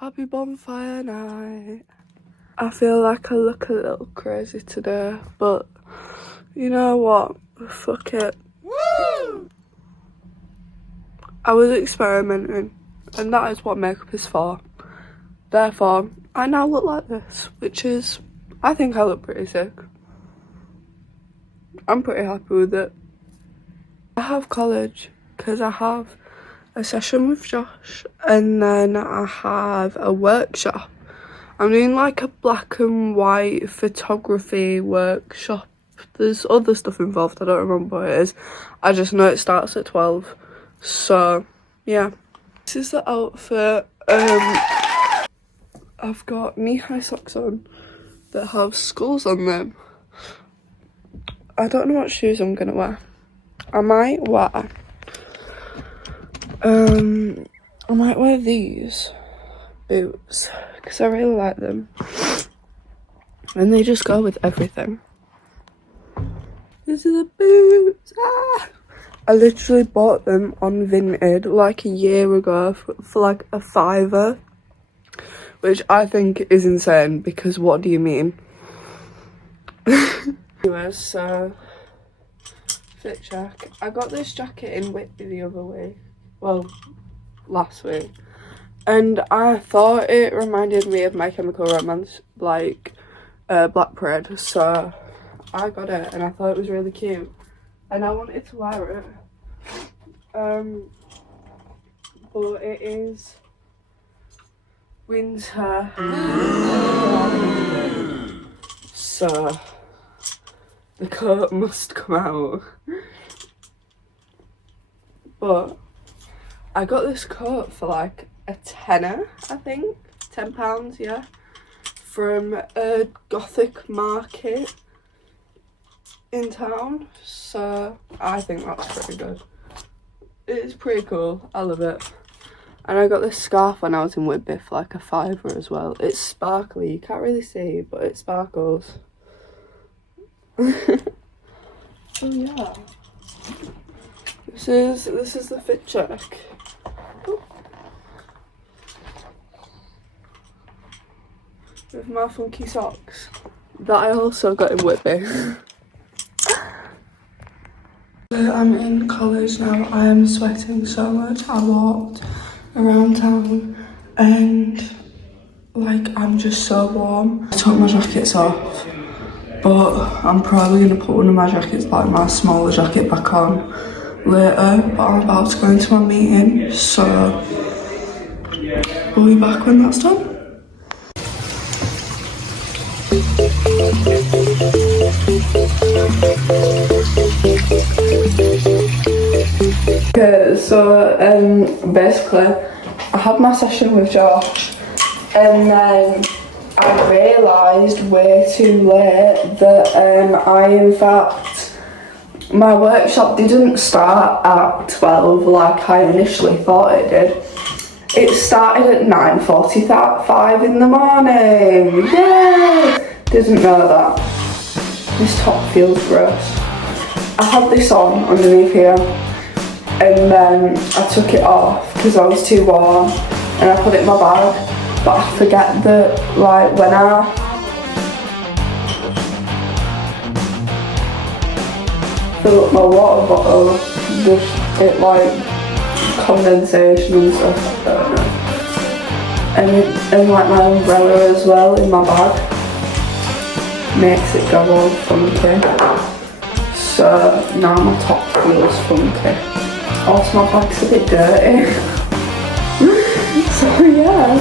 Happy bonfire night. I feel like I look a little crazy today, but you know what? Fuck it. Woo! I was experimenting, and that is what makeup is for. Therefore, I now look like this, which is, I think I look pretty sick. I'm pretty happy with it. I have college because I have a session with Josh, and then I have a workshop. I'm doing like a black and white photography workshop. There's other stuff involved, I don't remember what it is. I just know it starts at 12. So, yeah. This is the outfit. I've got knee-high socks on that have skulls on them. I don't know what shoes I'm gonna wear. I might wear these boots because I really like them, and they just go with everything. These are the boots. I literally bought them on Vinted like a year ago for like a £5, which I think is insane because what do you mean? Anyway, so fit check. I got this jacket in Whitby the other week. Well, last week. And I thought it reminded me of My Chemical Romance, like Black Parade. So I got it and I thought it was really cute. And I wanted to wear it. But it is winter. So the coat must come out. But I got this coat for like a tenner, I think. £10, yeah. From a gothic market in town. So I think that's pretty good. It's pretty cool. I love it. And I got this scarf when I was in Whitby for like a £5 as well. It's sparkly. You can't really see, but it sparkles. Oh yeah. This is the fit check. Ooh. With my funky socks that I also got in Whitby. I'm in college now. I am sweating so much. I walked around town and like I'm just so warm. I took my jackets off, but I'm probably gonna put one of my jackets, like my smaller jacket, back on later. But I'm about to go into my meeting, so we'll be back when that's done. Okay, so basically I had my session with Josh, and then I realised way too late that in fact my workshop didn't start at 12 like I initially thought it did. It started at 9:45 in the morning. Yay! Didn't know that. This top feels gross. I had this on underneath here, and then I took it off because I was too warm, and I put it in my bag. But I forget that, like, when I fill up my water bottle, it like condensation and stuff, I don't know. And like my umbrella as well in my bag makes it go all funky. So now my top feels funky. Also my bag's a bit dirty. So yeah,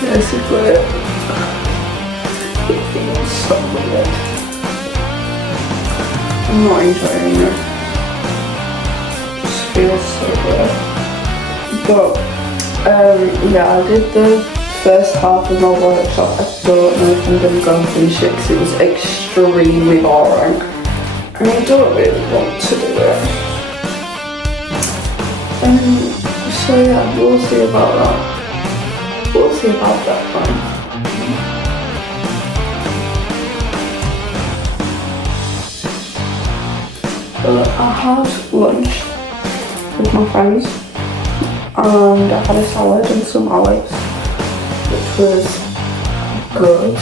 basically it feels so weird. I'm not enjoying it. Just feels so good. But yeah, I did the first half of my workshop. I don't know if I'm gonna go and finish it because it was extremely boring. And I don't really want to do it. So yeah, we'll see about that. We'll see about that one. But I had lunch with my friends, and I had a salad and some olives. was good.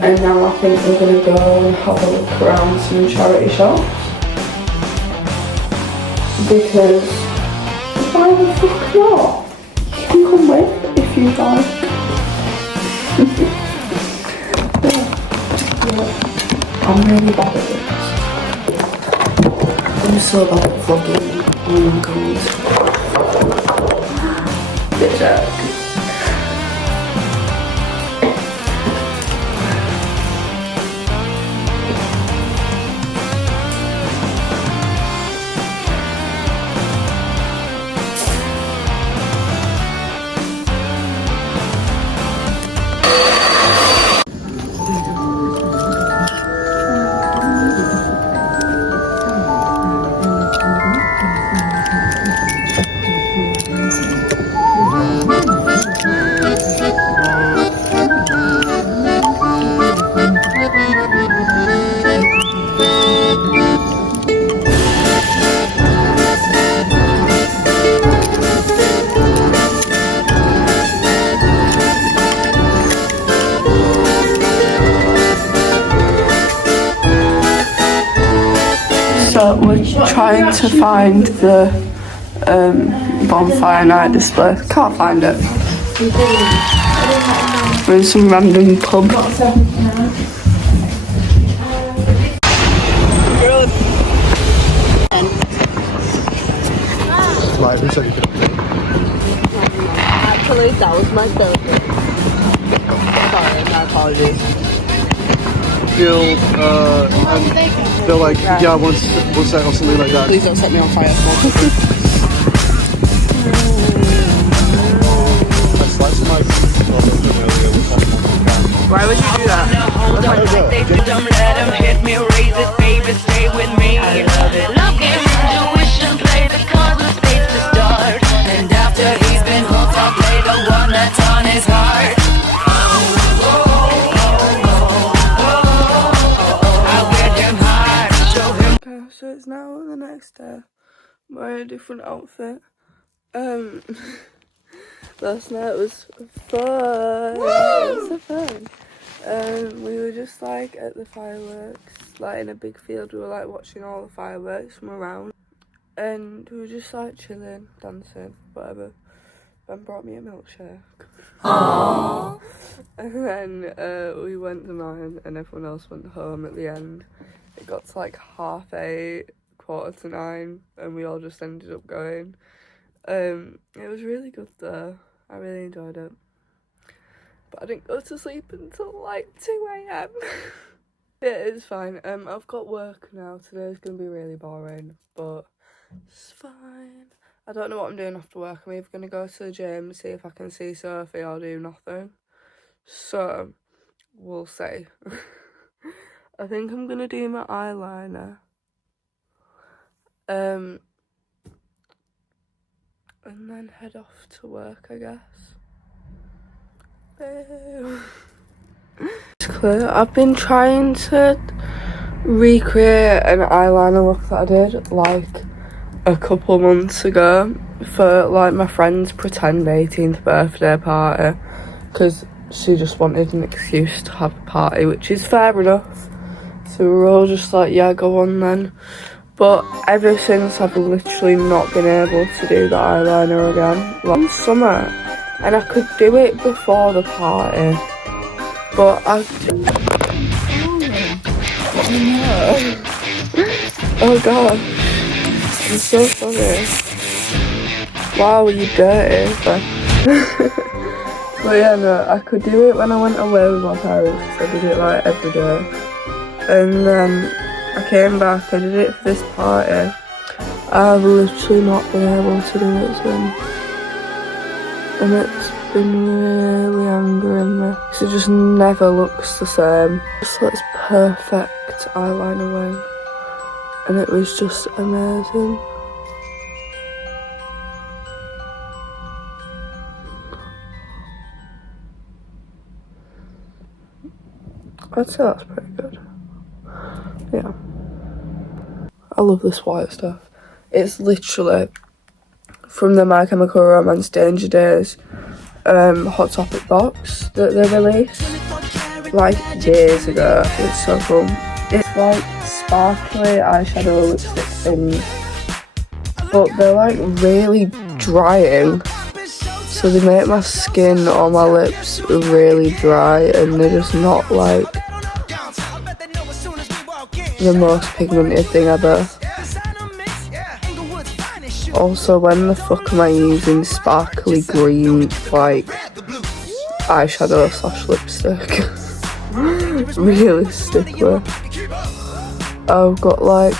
And now I think we're going to go and have a look around some charity shops. Because why the fuck not? You can come with if you like. Yeah. I'm really bad at this. I'm so bad at vlogging. Oh my god. Bit dark. So we're trying to find the bonfire night display. Can't find it. We're in some random pub. Actually, that was my favorite. Sorry, my apologies. They're like, yeah, once that or something like that. Please don't set me on fire. Why would you do that? Don't let him hit me, raise it, baby, stay with me. I love it. Love game, intuition, play the cards with space to start. And after he's been hooked, I'll play the one that's on his heart. I'll get him hard, show him. Okay, so it's now the next day. I'm wearing a different outfit. Last night was fun. It was so fun. We were just like at the fireworks, like in a big field. We were like watching all the fireworks from around, and we were just like chilling, dancing, whatever. Ben brought me a milkshake. Aww. And then we went to mine, and everyone else went home at the end. It got to like 8:30, 8:45, and we all just ended up going. It was really good though. I really enjoyed it. But I didn't go to sleep until like 2 AM. Yeah, it's fine. I've got work now. Today's gonna be really boring, but it's fine. I don't know what I'm doing after work. I'm either gonna go to the gym, see if I can see Sophie, or do nothing. So, we'll see. I think I'm gonna do my eyeliner. And then head off to work, I guess. It's clear. I've been trying to recreate an eyeliner look that I did like a couple months ago for like my friend's pretend 18th birthday party, because she just wanted an excuse to have a party, which is fair enough. So we were all just like, yeah, go on then. But ever since, I've literally not been able to do the eyeliner again. Like summer, and I could do it before the party, but oh god, I'm so sorry. Wow, you dirty. But yeah, no, I could do it when I went away with my parents, because I did it like every day. And then I came back, I did it for this party. I've literally not been able to do it since. And it's been really angering me, because it just never looks the same. Just looks perfect eyeliner way. And it was just amazing. I'd say that's pretty good. Yeah. I love this white stuff. It's literally from the My Chemical Romance Danger Days Hot Topic box that they released like days ago. It's so cool. It's like sparkly eyeshadow lipstick things, but they're like really drying, so they make my skin or my lips really dry, and they're just not like the most pigmented thing ever. Also, when the fuck am I using sparkly green like eyeshadow / lipstick? Realistically, I've got like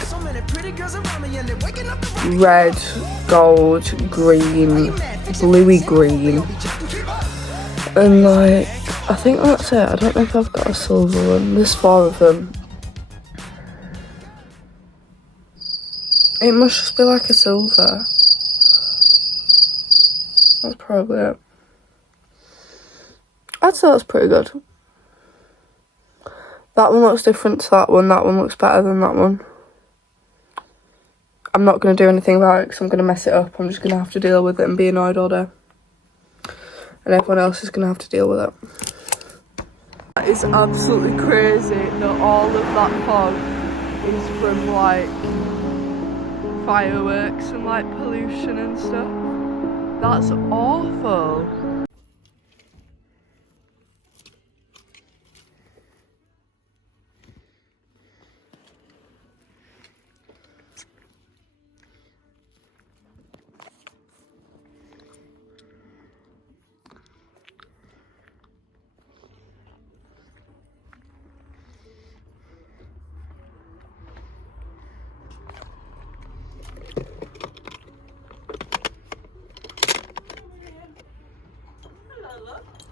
red, gold, green, bluey green, and like I think that's it. I don't know if I've got a silver one. There's 4 of them. It must just be like a silver. That's probably it. I'd say that's pretty good. That one looks different to that one. That one looks better than that one. I'm not going to do anything about it because I'm going to mess it up. I'm just going to have to deal with it and be annoyed all day. And everyone else is going to have to deal with it. That is absolutely crazy that all of that fog is from like fireworks and like pollution and stuff. That's awful.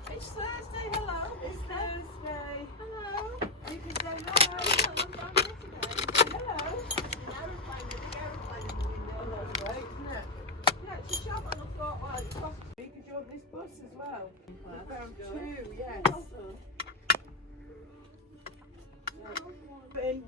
It's Thursday, hello. It's Thursday. Hello. You can say hi. Hello. Aeroplane, the big aeroplane in the window. Oh, that's great, isn't it? Yeah, it's a shop and I thought, well, it costs me because you're on this bus as well. Round 2, yes. Well done.